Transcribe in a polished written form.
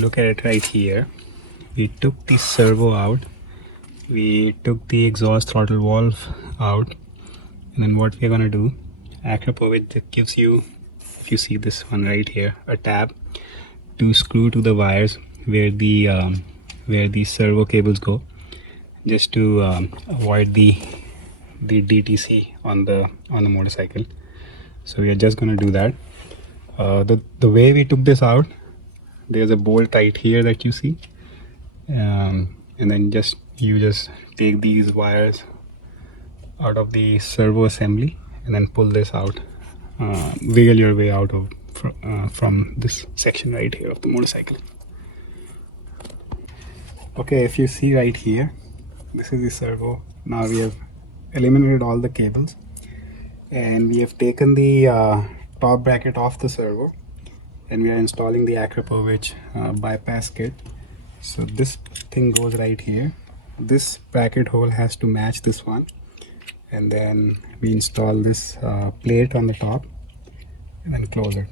you look at it right here, we took the servo out, we took the exhaust throttle valve out, and then what we're going to do, Akrapovic gives you, if you see this one right here, a tab to screw to the wires where the servo cables go, just to avoid the DTC on the motorcycle. So we are just going to do that. The way we took this out, there's a bolt right here that you see, and then you just take these wires out of the servo assembly and then pull this out, wiggle your way out of from this section right here of the motorcycle. Okay, if you see right here, this is the servo. Now we have eliminated all the cables and we have taken the top bracket off the servo, and we are installing the Akrapovic bypass kit. So this thing goes right here. This bracket hole has to match this one, and then we install this plate on the top and then close it.